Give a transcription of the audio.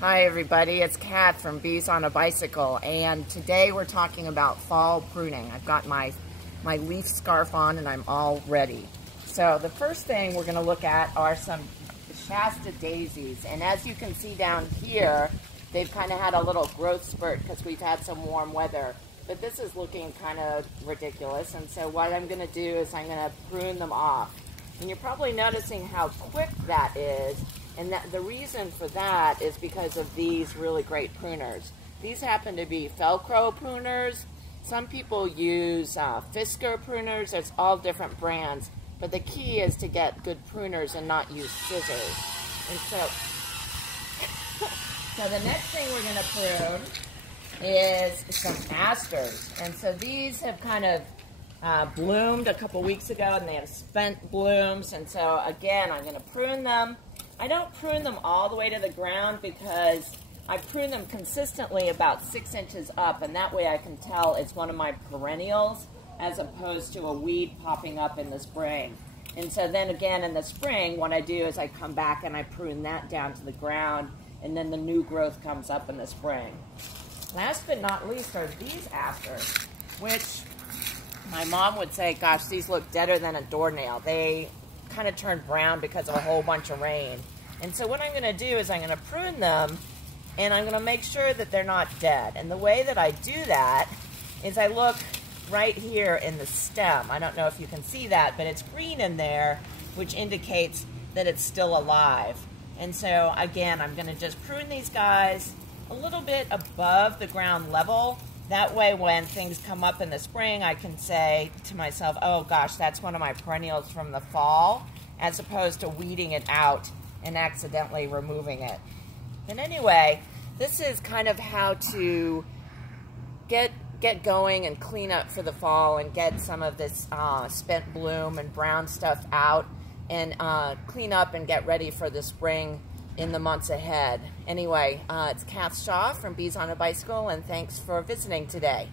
Hi everybody, it's Kat from Bees on a Bicycle, and today we're talking about fall pruning. I've got my leaf scarf on and I'm all ready. So the first thing we're going to look at are some Shasta daisies, and as you can see down here, they've kind of had a little growth spurt because we've had some warm weather, but this is looking kind of ridiculous, and so what I'm going to do is I'm going to prune them off. And you're probably noticing how quick that is. And the reason for that is because of these really great pruners. These happen to be Velcro pruners. Some people use Fisker pruners. There's all different brands. But the key is to get good pruners and not use scissors. And so the next thing we're going to prune is some asters. And so these have kind of bloomed a couple weeks ago, and they have spent blooms. And so again, I'm going to prune them. I don't prune them all the way to the ground because I prune them consistently about 6 inches up, and that way I can tell it's one of my perennials as opposed to a weed popping up in the spring. And so then again in the spring, what I do is I come back and I prune that down to the ground, and then the new growth comes up in the spring. Last but not least are these asters, which my mom would say, gosh, these look deader than a doornail. They kind of turned brown because of a whole bunch of rain. And so what I'm going to do is I'm going to prune them, and I'm going to make sure that they're not dead. And the way that I do that is I look right here in the stem. I don't know if you can see that, but it's green in there, which indicates that it's still alive. And so again, I'm going to just prune these guys a little bit above the ground level. That way when things come up in the spring, I can say to myself, oh gosh, that's one of my perennials from the fall, as opposed to weeding it out and accidentally removing it. And anyway, this is kind of how to get going and clean up for the fall and get some of this spent bloom and brown stuff out and clean up and get ready for the spring in the months ahead. Anyway, it's Kath Shaw from Bees on a Bicycle, and thanks for visiting today.